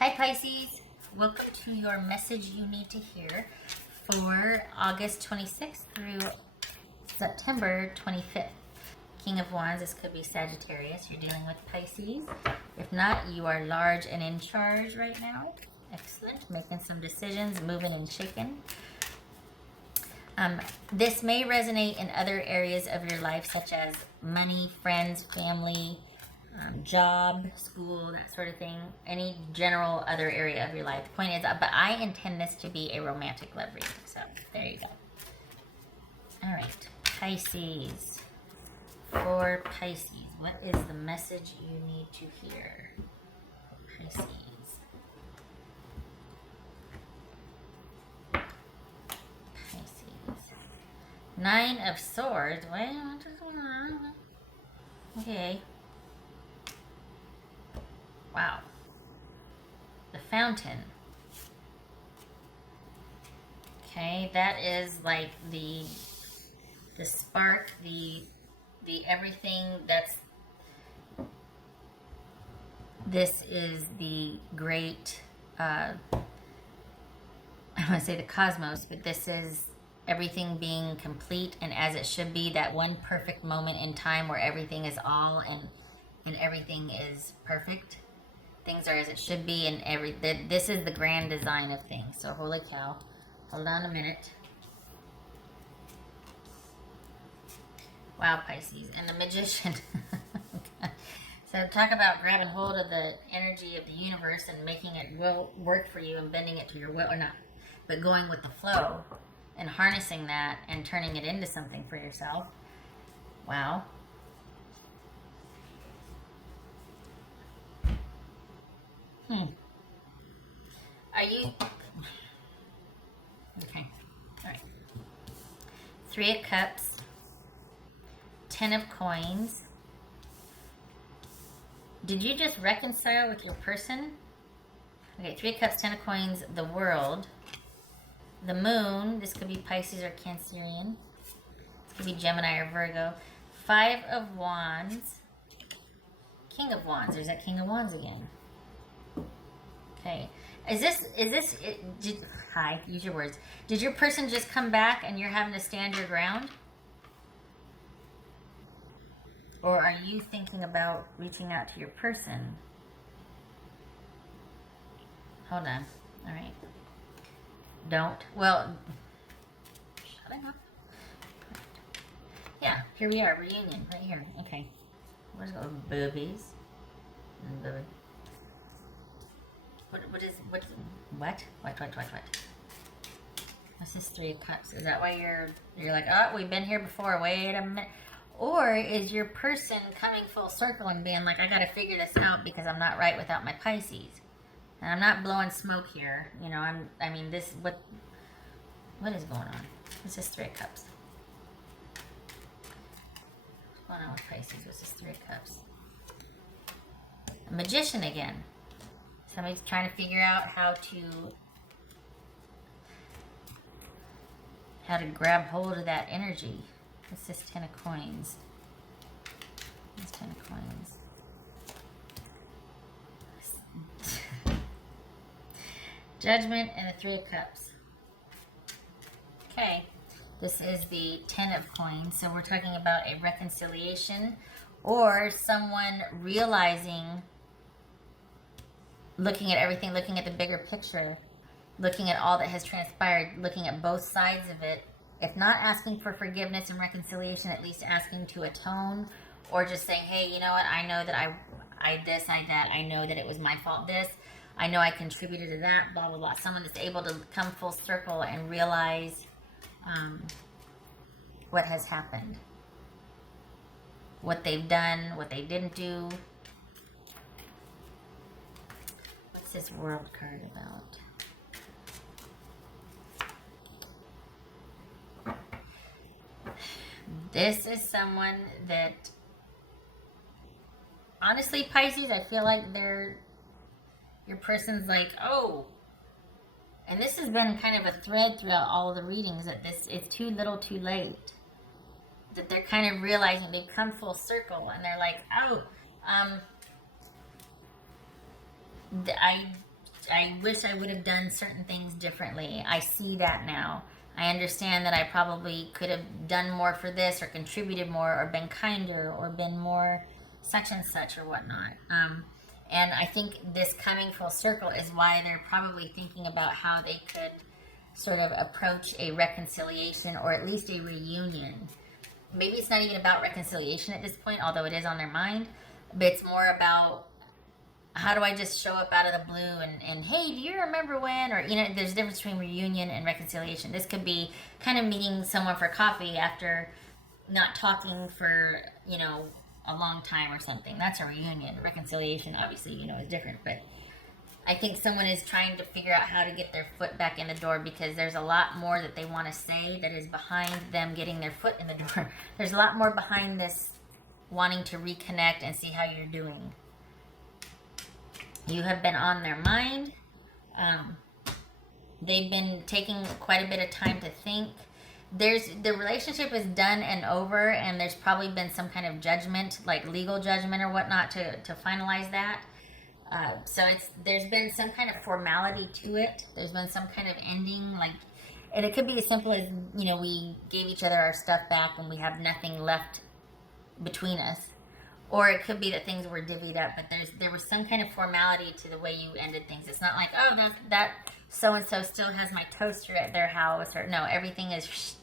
Hi Pisces, welcome to your message you need to hear for August 26th through September 25th. King of Wands, this could be Sagittarius. You're dealing with Pisces. If not, you are large and in charge right now. Excellent. Making some decisions, moving and shaking. This may resonate in other areas of your life, such as money, friends, family, job, school, that sort of thing. Any general other area of your life. The point is, but I intend this to be a romantic love reading. So there you go. All right, Pisces. For Pisces, what is the message you need to hear? Pisces. Pisces. Nine of Swords. Wait, what is going on? Okay. Wow. The Fountain. Okay, that is like the spark, the everything that's, this is the great, I want to say the cosmos, but this is everything being complete and as it should be, that one perfect moment in time where everything is all and everything is perfect. Things are as it should be, and this is the grand design of things. So holy cow. Hold on a minute. Wow, Pisces. And the Magician. So talk about grabbing hold of the energy of the universe and making it work for you and bending it to your will, or not, but going with the flow and harnessing that and turning it into something for yourself. Wow. Are you... Okay. All right. Three of Cups. 10 of Coins. Did you just reconcile with your person? Okay, 3 of Cups, 10 of Coins, the World. The Moon. This could be Pisces or Cancerian. This could be Gemini or Virgo. 5 of Wands. King of Wands. There's that King of Wands again. Okay. Hi, use your words. Did your person just come back and you're having to stand your ground? Or are you thinking about reaching out to your person? Hold on. All right. Don't. Well, shut up. Yeah, here we are. Reunion right here. Okay. Where's the boobies? Booby. What? What's this 3 of Cups? Is that why you're like, oh, we've been here before. Wait a minute. Or is your person coming full circle and being like, I gotta figure this out because I'm not right without my Pisces. And I'm not blowing smoke here. You know, what is going on? What's this 3 of Cups? What's going on with Pisces? What's this 3 of Cups? A Magician again. Somebody's trying to figure out how to grab hold of that energy. What's this 10 of Coins? This 10 of Coins. Judgment and the 3 of Cups. Okay. This is the 10 of Coins. So we're talking about a reconciliation or someone realizing, looking at everything, looking at the bigger picture, looking at all that has transpired, looking at both sides of it. If not asking for forgiveness and reconciliation, at least asking to atone, or just saying, hey, you know what, I know that I this, I that, I know that it was my fault this, I know I contributed to that, blah, blah, blah. Someone that's able to come full circle and realize what has happened, what they've done, what they didn't do. What's this World card about? This is someone that, honestly, Pisces, I feel like your person's like, oh, and this has been kind of a thread throughout all of the readings, that this is too little too late. That they're kind of realizing they've come full circle and they're like, oh, I I wish I would have done certain things differently. I see that now. I understand that I probably could have done more for this, or contributed more, or been kinder, or been more such and such, or whatnot. And I think this coming full circle is why they're probably thinking about how they could sort of approach a reconciliation, or at least a reunion. Maybe it's not even about reconciliation at this point, although it is on their mind, but it's more about, how do I just show up out of the blue and hey, do you remember when? Or, there's a difference between reunion and reconciliation. This could be kind of meeting someone for coffee after not talking for, a long time or something. That's a reunion. Reconciliation, obviously, is different. But I think someone is trying to figure out how to get their foot back in the door, because there's a lot more that they want to say that is behind them getting their foot in the door. There's a lot more behind this wanting to reconnect and see how you're doing. You have been on their mind. They've been taking quite a bit of time to think. The relationship is done and over, and there's probably been some kind of judgment, like legal judgment or whatnot, to finalize that. So there's been some kind of formality to it. There's been some kind of ending, and it could be as simple as, we gave each other our stuff back and we have nothing left between us. Or it could be that things were divvied up, but there was some kind of formality to the way you ended things. It's not like, oh, that so-and-so still has my toaster at their house, or no, everything is.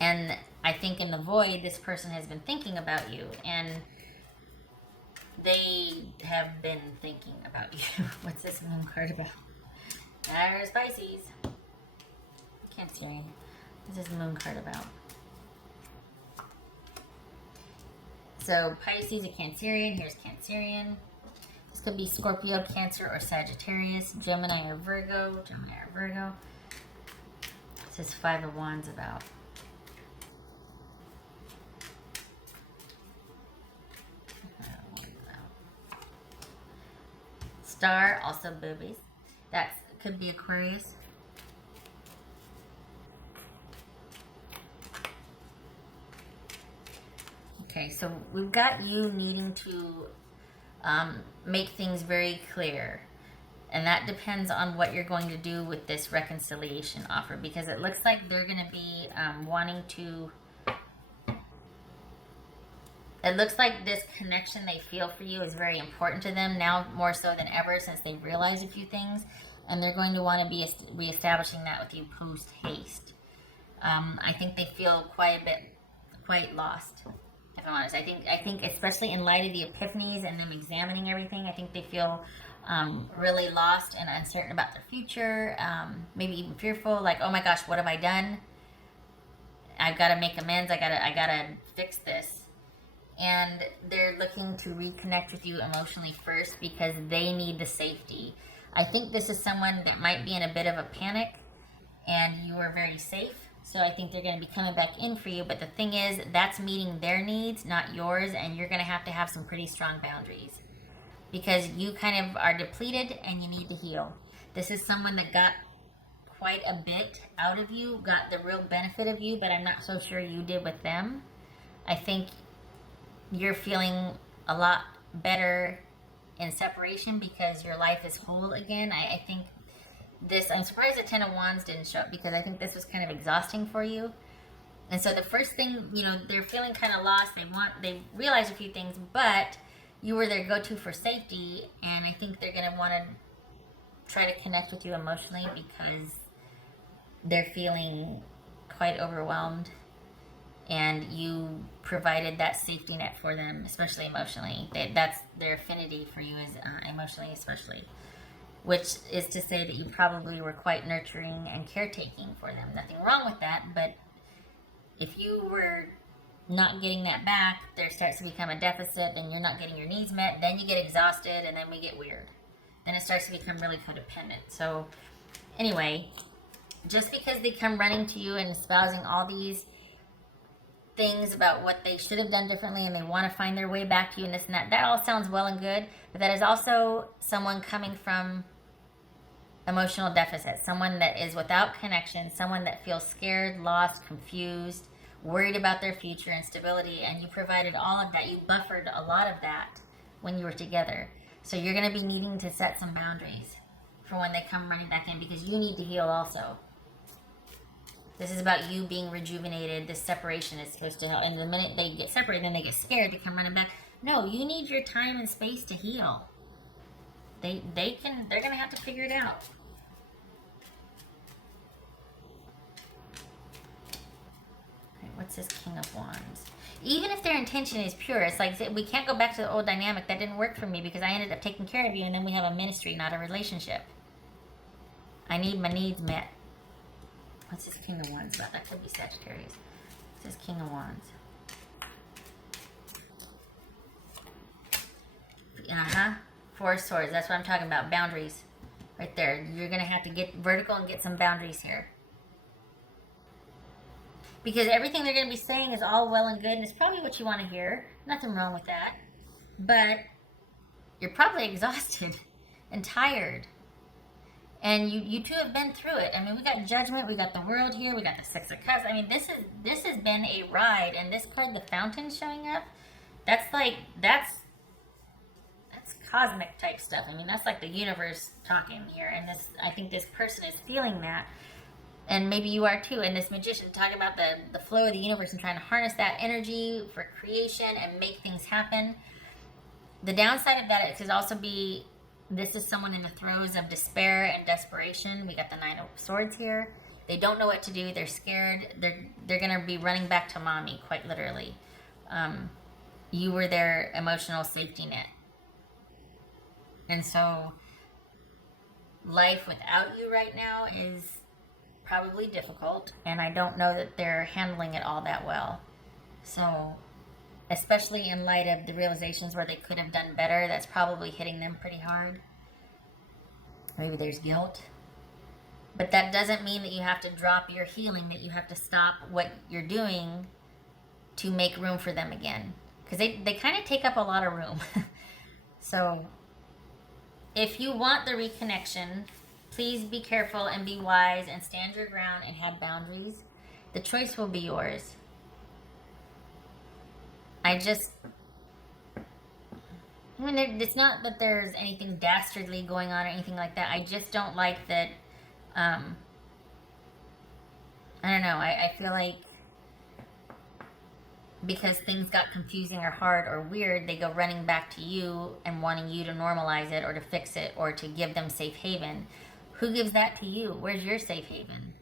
And I think in the void, this person has been thinking about you, and they have been thinking about you. What's this moon card about? There's Pisces. Cancerian. What's this moon card about? So Pisces, a Cancerian. Here's Cancerian. This could be Scorpio, Cancer, or Sagittarius. Gemini or Virgo. This is Five of Wands about. Star, also boobies. That could be Aquarius. Okay, so we've got you needing to make things very clear. And that depends on what you're going to do with this reconciliation offer, because it looks like they're going to be wanting to... It looks like this connection they feel for you is very important to them now, more so than ever, since they've realized a few things. And they're going to want to be reestablishing that with you post-haste. I think they feel quite lost. If I'm honest, I think especially in light of the epiphanies and them examining everything, I think they feel really lost and uncertain about their future, maybe even fearful, like, oh my gosh, what have I done? I've got to make amends. I gotta fix this. And they're looking to reconnect with you emotionally first, because they need the safety. I think this is someone that might be in a bit of a panic, and you are very safe. So I think they're going to be coming back in for you. But the thing is, that's meeting their needs, not yours. And you're going to have some pretty strong boundaries, because you kind of are depleted and you need to heal. This is someone that got quite a bit out of you, got the real benefit of you, but I'm not so sure you did with them. I think you're feeling a lot better in separation because your life is whole again. I think I'm surprised the Ten of Wands didn't show up, because I think this was kind of exhausting for you. And so the first thing, they're feeling kind of lost. They realize a few things, but you were their go-to for safety. And I think they're going to want to try to connect with you emotionally, because they're feeling quite overwhelmed. And you provided that safety net for them, especially emotionally. That's their affinity for you, is emotionally especially. Which is to say that you probably were quite nurturing and caretaking for them. Nothing wrong with that, but if you were not getting that back, there starts to become a deficit, and you're not getting your needs met, then you get exhausted, and then we get weird. Then it starts to become really codependent. So anyway, just because they come running to you and espousing all these things about what they should have done differently, and they want to find their way back to you and this and that all sounds well and good, but that is also someone coming from emotional deficit, someone that is without connection, someone that feels scared, lost, confused, worried about their future and stability. And you provided all of that. You buffered a lot of that when you were together. So you're going to be needing to set some boundaries for when they come running back in, because you need to heal also. This is about you being rejuvenated. This separation is supposed to help. And the minute they get separated, then they get scared, they come running back. No, you need your time and space to heal. They're going to have to figure it out. Okay, what's this King of Wands? Even if their intention is pure, it's like, we can't go back to the old dynamic. That didn't work for me because I ended up taking care of you, and then we have a ministry, not a relationship. I need my needs met. What's this King of Wands about? That could be Sagittarius. What's this King of Wands? Four of Swords. That's what I'm talking about. Boundaries. Right there. You're going to have to get vertical and get some boundaries here. Because everything they're going to be saying is all well and good, and it's probably what you want to hear. Nothing wrong with that. But you're probably exhausted and tired. And you two have been through it. I mean, we got Judgment, we got the World here, we got the Six of Cups. I mean, this has been a ride. And this card, the Fountain, showing up, that's cosmic type stuff. I mean, that's like the universe talking here. And this, I think this person is feeling that. And maybe you are too. And this Magician, talking about the flow of the universe and trying to harness that energy for creation and make things happen. The downside of that, it could also be, this is someone in the throes of despair and desperation. We got the Nine of Swords here. They don't know what to do. They're scared. They're going to be running back to mommy, quite literally. You were their emotional safety net. And so life without you right now is probably difficult. And I don't know that they're handling it all that well. So, especially in light of the realizations where they could have done better, that's probably hitting them pretty hard. Maybe there's guilt. But that doesn't mean that you have to drop your healing, that you have to stop what you're doing to make room for them again. Because they kind of take up a lot of room. So, if you want the reconnection, please be careful and be wise and stand your ground and have boundaries. The choice will be yours. It's not that there's anything dastardly going on or anything like that. I just don't like that, I don't know, I feel like because things got confusing or hard or weird, they go running back to you and wanting you to normalize it or to fix it or to give them safe haven. Who gives that to you? Where's your safe haven?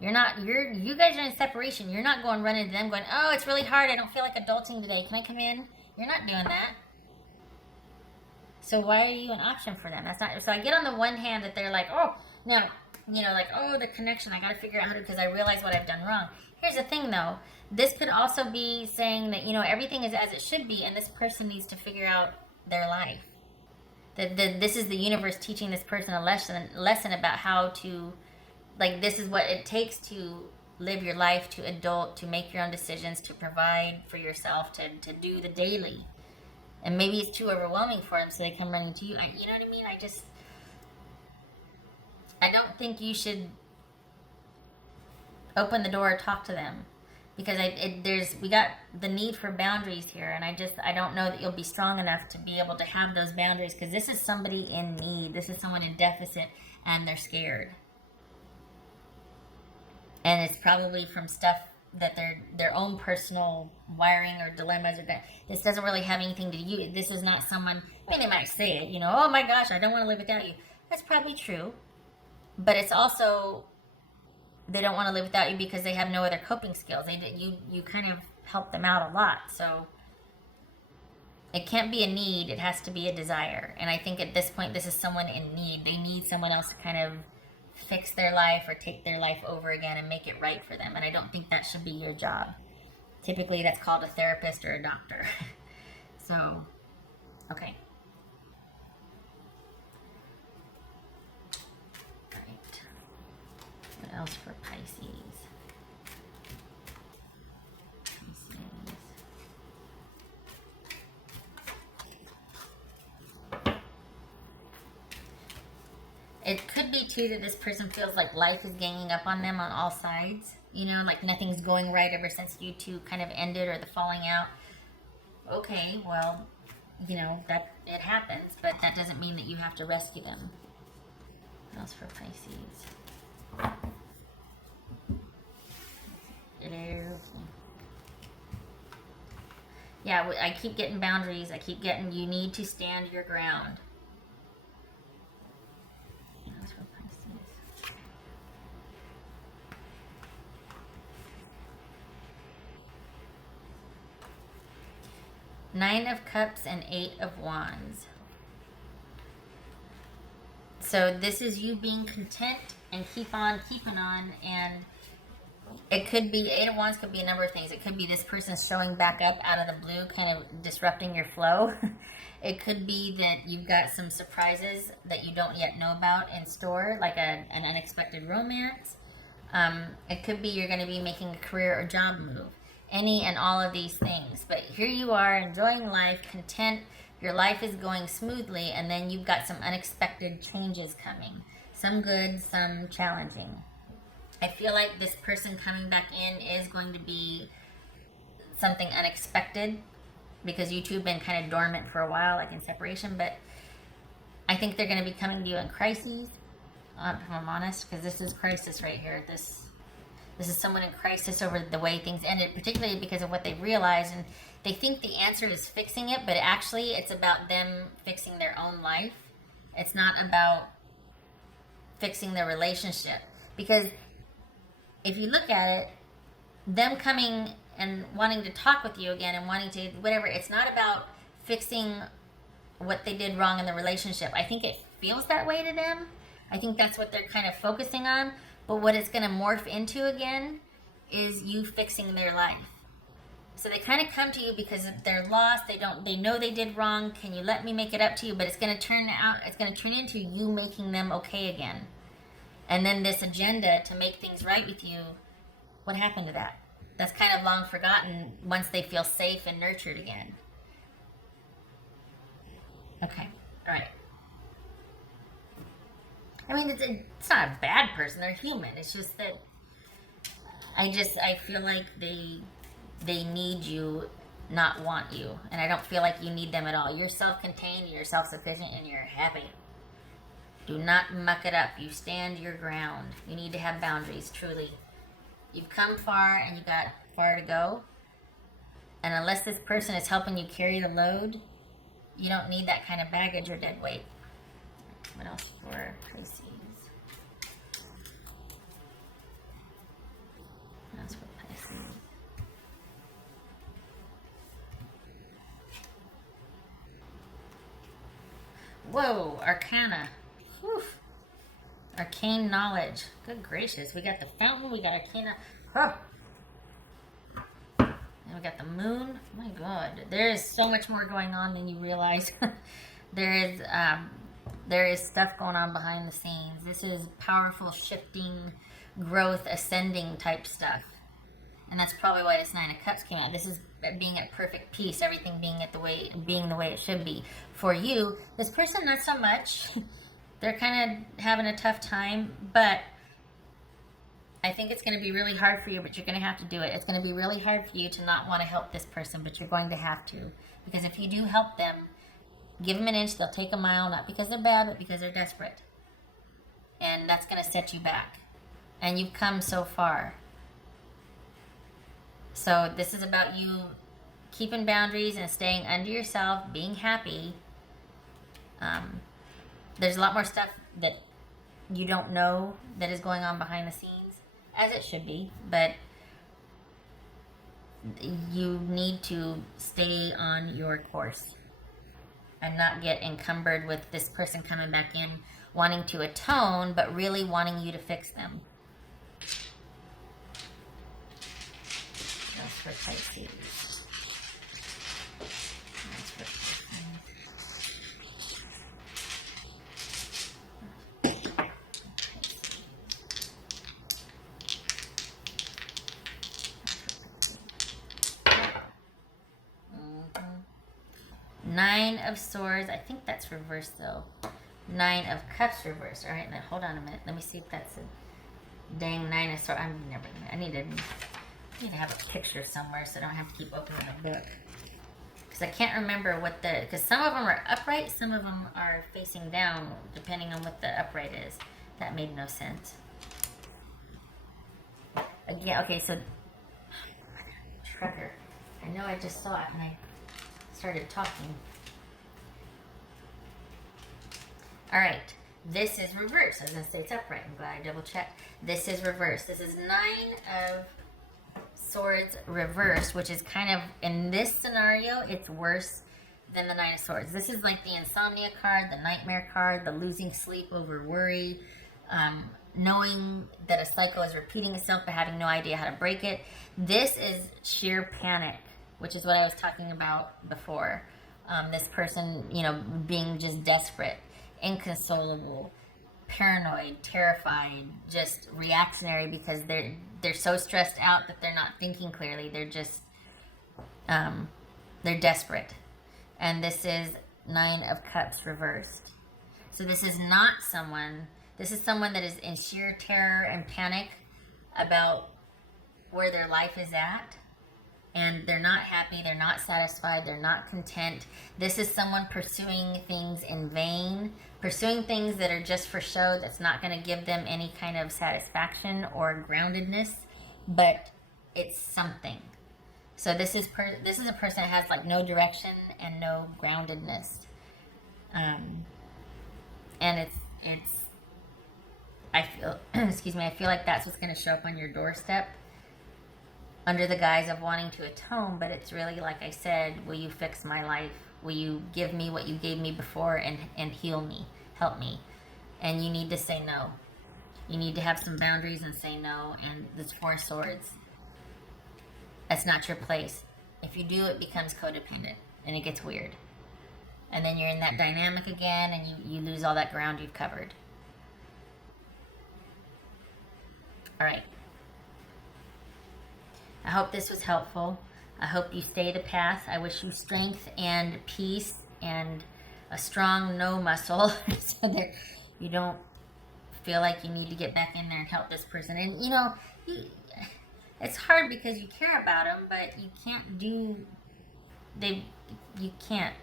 You guys are in separation. You're not going running to them going, oh, it's really hard. I don't feel like adulting today. Can I come in? You're not doing that. So why are you an option for them? That's not. So I get on the one hand that they're like, oh, no, like, oh, the connection. I got to figure out how to, because I realize what I've done wrong. Here's the thing, though. This could also be saying that, everything is as it should be, and this person needs to figure out their life. This is the universe teaching this person a lesson about how to, like, this is what it takes to live your life, to adult, to make your own decisions, to provide for yourself, to do the daily. And maybe it's too overwhelming for them, so they come running to you. You know what I mean? I don't think you should open the door or talk to them. Because we got the need for boundaries here, and I don't know that you'll be strong enough to be able to have those boundaries, because this is somebody in need. This is someone in deficit, and they're scared. And it's probably from stuff that their own personal wiring or dilemmas or that. This doesn't really have anything to do. This is not someone. I mean, they might say it. Oh my gosh, I don't want to live without you. That's probably true, but it's also, they don't want to live without you because they have no other coping skills. You kind of help them out a lot. So it can't be a need. It has to be a desire. And I think at this point, this is someone in need. They need someone else to kind of fix their life or take their life over again and make it right for them. And I don't think that should be your job. Typically, that's called a therapist or a doctor. So, okay. What else for Pisces? It could be too that this person feels like life is ganging up on them on all sides. Like nothing's going right ever since you two kind of ended or the falling out. Okay, well, It happens, but that doesn't mean that you have to rescue them. What else for Pisces? Yeah, I keep getting boundaries. I keep getting, you need to stand your ground. That's for Pisces. Nine of Cups and Eight of Wands. So this is you being content and keep on keeping on, and it could be, Eight of Wands could be a number of things. It could be this person's showing back up out of the blue, kind of disrupting your flow. It could be that you've got some surprises that you don't yet know about in store, like an unexpected romance. It could be you're going to be making a career or job move. Any and all of these things. But here you are enjoying life, content, your life is going smoothly, and then you've got some unexpected changes coming. Some good, some challenging. I feel like this person coming back in is going to be something unexpected, because you two have been kind of dormant for a while, like in separation, but I think they're going to be coming to you in crises, if I'm honest, because this is crisis right here. This is someone in crisis over the way things ended, particularly because of what they realized, and they think the answer is fixing it, but actually it's about them fixing their own life. It's not about fixing their relationship, because if you look at it, them coming and wanting to talk with you again and wanting to whatever, it's not about fixing what they did wrong in the relationship. I think it feels that way to them. I think that's what they're kind of focusing on. But what it's going to morph into again is you fixing their life. So they kind of come to you because they're lost. They know they did wrong. Can you let me make it up to you? But it's going to turn into you making them okay again. And then this agenda to make things right with you, what happened to that? That's kind of long forgotten once they feel safe and nurtured again. Okay. All right. I mean, it's not a bad person. They're human. It's just that I feel like they need you, not want you. And I don't feel like you need them at all. You're self-contained, you're self-sufficient, and you're happy. Do not muck it up. You stand your ground. You need to have boundaries, truly. You've come far and you got far to go. And unless this person is helping you carry the load, you don't need that kind of baggage or dead weight. What else for Pisces? What else for Pisces? Whoa, Arcana. Whew. Arcane knowledge. Good gracious. We got the fountain, we got Arcana. Huh. And we got the moon. Oh my God. There is so much more going on than you realize. There is stuff going on behind the scenes. This is powerful, shifting, growth, ascending type stuff. And that's probably why this Nine of Cups came out. This is being at perfect peace, everything being the way it should be. For you, this person, not so much. They're kind of having a tough time, but I think it's going to be really hard for you, but you're going to have to do it. It's going to be really hard for you to not want to help this person, but you're going to have to. Because if you do help them, give them an inch, they'll take a mile, not because they're bad, but because they're desperate. And that's going to set you back. And you've come so far. So this is about you keeping boundaries and staying under yourself, being happy. There's a lot more stuff that you don't know that is going on behind the scenes, as it should be, but you need to stay on your course and not get encumbered with this person coming back in wanting to atone, but really wanting you to fix them. That's for Pisces. That's for Pisces. 9 of Swords. I think that's reversed though. 9 of Cups reversed. All right, now hold on a minute. Let me see if that's a dang 9 of Swords. I need to have a picture somewhere so I don't have to keep opening the book. Because because I can't remember what because some of them are upright, some of them are facing down, depending on what the upright is. That made no sense. Again, okay, so Trucker. I know I just saw it when I started talking. All right, this is reverse. I was gonna say it's upright. I'm glad I double checked. This is reverse. This is 9 of Swords reversed, which is kind of, in this scenario, it's worse than the 9 of Swords. This is like the insomnia card, the nightmare card, the losing sleep over worry, knowing that a cycle is repeating itself but having no idea how to break it. This is sheer panic, which is what I was talking about before. This person, you know, being just desperate, inconsolable, paranoid, terrified, just reactionary because they're so stressed out that they're not thinking clearly. They're just they're desperate. And this is 9 of Cups reversed. So this is not someone, this is someone that is in sheer terror and panic about where their life is at. And they're not happy, they're not satisfied, they're not content. This is someone pursuing things in vain, pursuing things that are just for show, that's not going to give them any kind of satisfaction or groundedness, but it's something. So this is a person that has like no direction and no groundedness. And it's I feel excuse me, I feel like that's what's going to show up on your doorstep, under the guise of wanting to atone, but it's really, like I said, will you fix my life? Will you give me what you gave me before and heal me, help me? And you need to say no. You need to have some boundaries and say no. And this 4 of Swords, that's not your place. If you do, it becomes codependent and it gets weird. And then you're in that dynamic again and you lose all that ground you've covered. All right. I hope this was helpful. I hope you stay the path. I wish you strength and peace and a strong no muscle so that you don't feel like you need to get back in there and help this person. And, you know, it's hard because you care about them, but you can't do, you can't.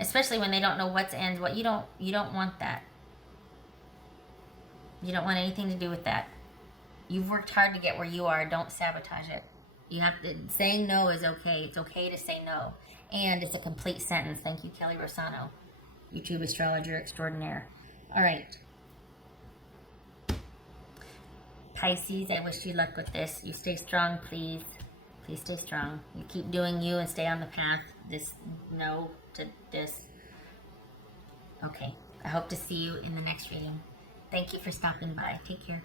Especially when they don't know what's ends what. You don't want that. You don't want anything to do with that. You've worked hard to get where you are. Don't sabotage it. You have to, saying no is okay. It's okay to say no. And it's a complete sentence. Thank you, Kelly Rosano, YouTube astrologer extraordinaire. All right. Pisces, I wish you luck with this. You stay strong, please. Please stay strong. You keep doing you and stay on the path. This no to this. Okay. I hope to see you in the next reading. Thank you for stopping by. Take care.